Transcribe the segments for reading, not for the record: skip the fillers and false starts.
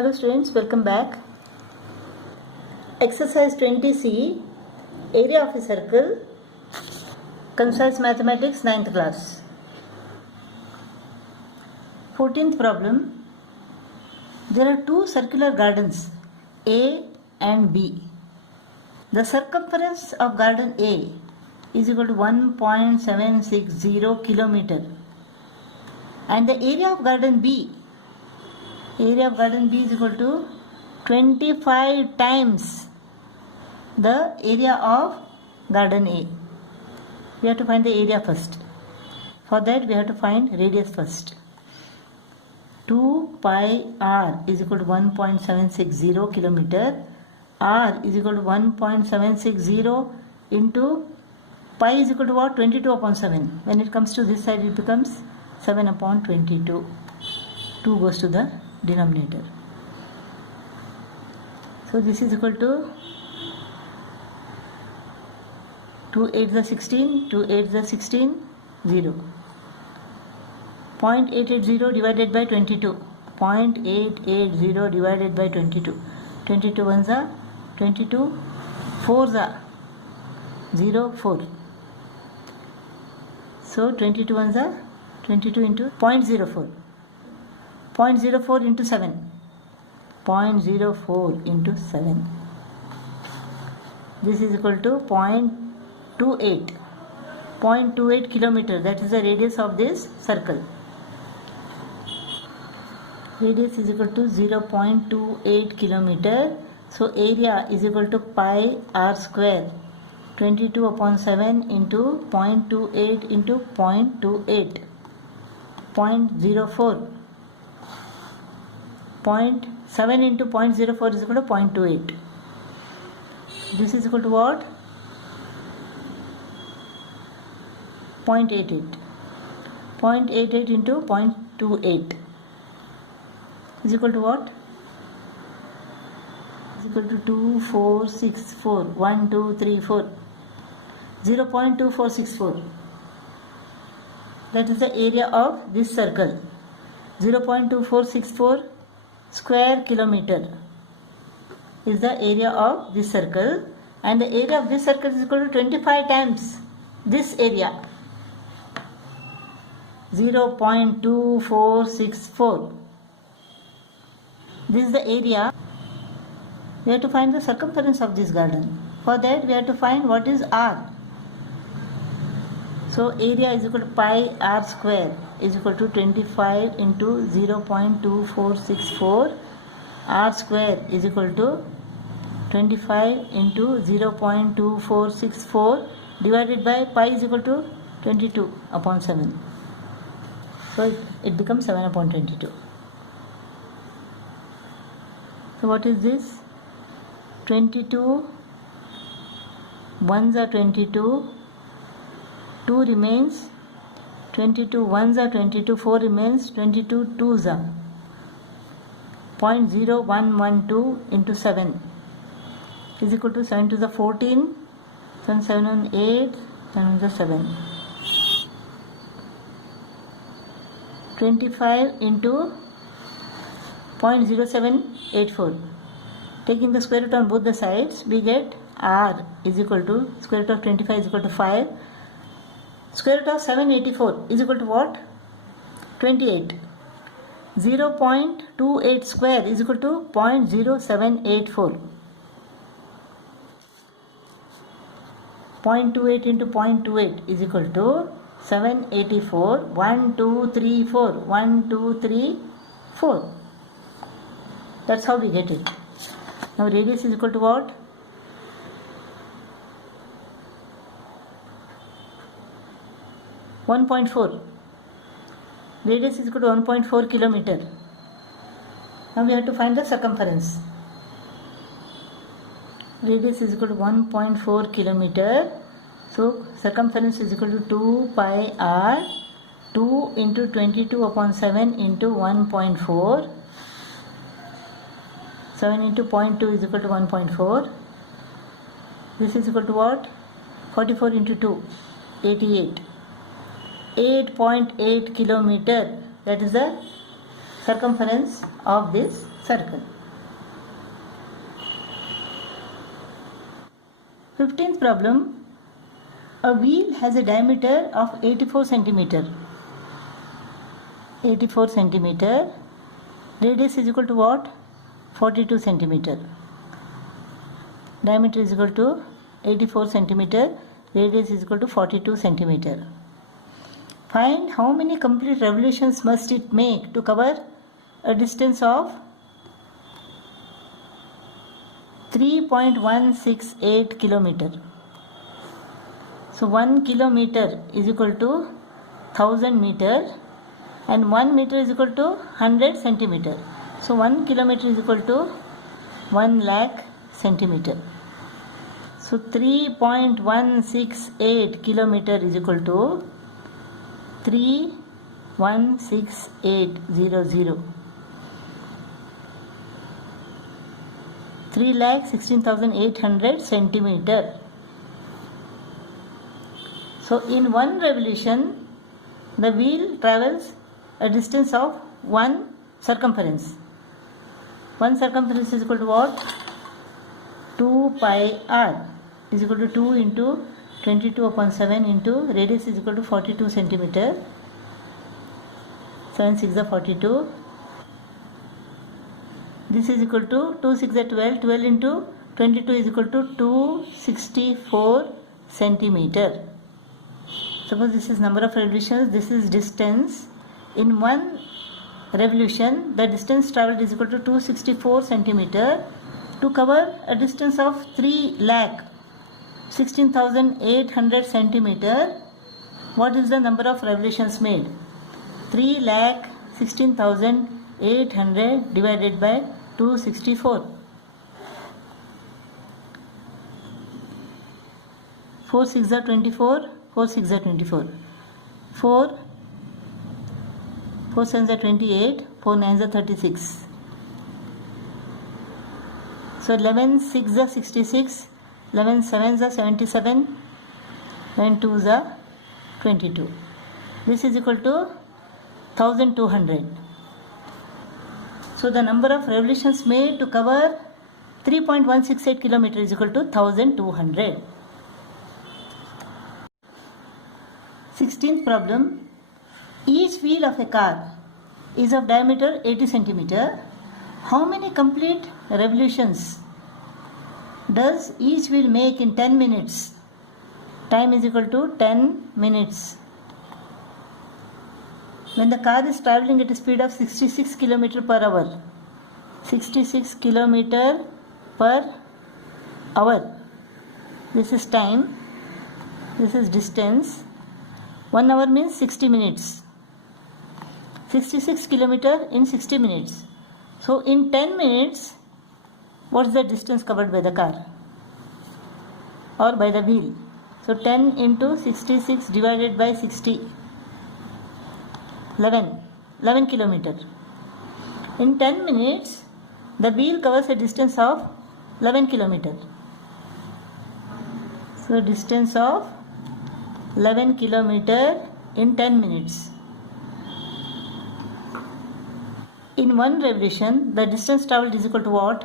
Hello students, welcome back. Exercise 20C, area of a circle, Concise Mathematics 9th class. 14th problem. There are two circular gardens, A and B. The circumference of garden A is equal to 1.760 kilometer and the area of garden B is equal to 25 times the area of garden A. We have to find the area first. For that we have to find radius first. 2 pi r is equal to 1.760 kilometer. R is equal to 1.760 into pi is equal to what? 22 upon 7. When it comes to this side it becomes 7 upon 22. 2 goes to the denominator. So this is equal to 2 8 the 16, 2 8 the 16, 0. 0.880 divided by 22. 0.880 divided by 22. 22 ones are 22, 4s are 0, 4. So 22 ones are 22 into 0.04. 0.04 into 7. 0.04 into 7. This is equal to 0.28. 0.28 kilometer. That is the radius of this circle. Radius is equal to 0.28 kilometer. So area is equal to pi r square. 22 upon 7 into 0.28 into 0.28. 0.04. 0.7 into 0.04 is equal to 0.28. This is equal to what? 0.88. 0.88 into 0.28 is equal to what? Is equal to 2464. 1, 2, 3, 4. 0.2464. That is the area of this circle. 0.2464 square kilometer is the area of this circle, and the area of this circle is equal to 25 times this area. 0.2464. This is the area. We have to find the circumference of this garden. For that we have to find what is r. So area is equal to pi r square is equal to 25 into 0.2464. R square is equal to 25 into 0.2464 divided by pi is equal to 22 upon 7. So it becomes 7 upon 22. So what is this? 22 ones are 22, 2 remains, 22 ones are 22, 4 remains, 22 twos are 0.0112 into 7 is equal to 7 to the 14, 7 7 on 8, 7 on the 7. 25 into 0.0784. Taking the square root on both the sides, we get r is equal to square root of 25 is equal to 5. Square root of 784 is equal to what? 28. 0.28 square is equal to 0.0784. 0.28 into 0.28 is equal to 784. 1, 2, 3, 4. 1, 2, 3, 4. That's how we get it. Now radius is equal to what? (1.4). Radius is equal to 1.4 kilometer. Now we have to find the circumference. Radius is equal to 1.4 kilometer. So circumference is equal to 2 pi r. 2 into 22 upon 7 into 1.4. 7 into 0.2 is equal to 1.4. This is equal to what? 44 into 2, 88. 8.8 kilometer. That is the circumference of this circle. 15th problem. A wheel has a diameter of 84 centimeter. 84 centimeter. Radius is equal to what? 42 centimeter. Diameter is equal to 84 centimeter. Radius is equal to 42 centimeter. Find how many complete revolutions must it make to cover a distance of 3.168 kilometer. So 1 kilometer is equal to 1000 meter and 1 meter is equal to 100 centimeter. So 1 kilometer is equal to 1 lakh centimeter. So 3.168 kilometer is equal to 316,800. 3,16,800 centimeter. So in one revolution, the wheel travels a distance of 1 circumference. 1 circumference is equal to what? 2 pi r is equal to 2 into 22 upon 7 into radius is equal to 42 centimeter. 7 6 are 42. This is equal to 2 6 are 12. 12 into 22 is equal to 264 centimeter. Suppose this is number of revolutions, this is distance. In one revolution, the distance travelled is equal to 264 centimeter. To cover a distance of 3,16,800 centimeter, what is the number of revolutions made? 3,16,800 divided by 264. 4 6 are 24. 4 6 are 24. 4 7 are 28. 4 9 are 36. So 11 6 are 66. 11 7 are 77. 11 2 are 22. This is equal to 1200. So the number of revolutions made to cover 3.168 km is equal to 1200. 16th problem. Each wheel of a car is of diameter 80 cm. How many complete revolutions does each wheel make in 10 minutes? Time is equal to 10 minutes. When the car is travelling at a speed of 66 km per hour, 66 km per hour, this is time, this is distance. 1 hour means 60 minutes. 66 km in 60 minutes. So in 10 minutes, what is the distance covered by the car or by the wheel? So 10 into 66 divided by 60. 11 kilometer. In 10 minutes, the wheel covers a distance of 11 kilometer. So distance of 11 kilometer in 10 minutes. In one revolution, the distance travelled is equal to what?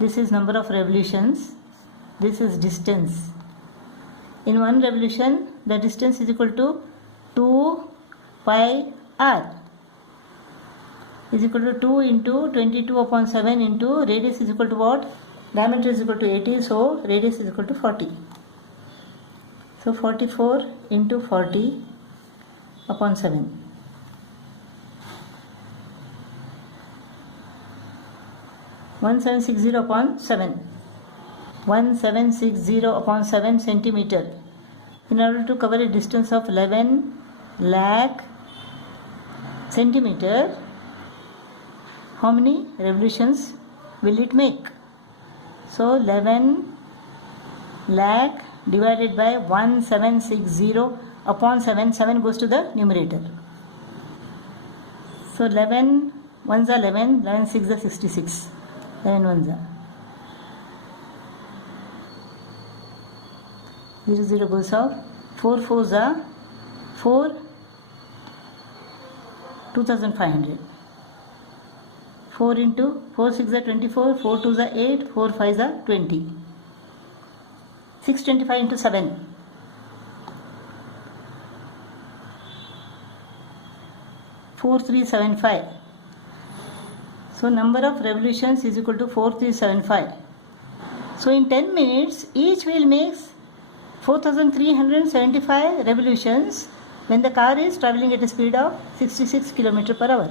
This is number of revolutions. This is distance. In one revolution, the distance is equal to 2 pi r is equal to 2 into 22 upon 7 into radius is equal to what? Diameter is equal to 80, so radius is equal to 40. So 44 into 40 upon 7. 1760 upon 7. 1760 upon 7 centimeter. In order to cover a distance of 11 lakh centimeter, how many revolutions will it make? So 11 lakh divided by 1760 upon 7. 7 goes to the numerator. So 11 ones are 11, 11 6 are 66. 11 ones are 0 0 goes off. 4 4s are 4, 2500. 4 into 4 6 are 24, 4 2 are 8, 4 5 are 20. 625 into 7. 4375. So number of revolutions is equal to 4375. So in 10 minutes, each wheel makes 4375 revolutions when the car is traveling at a speed of 66 km per hour.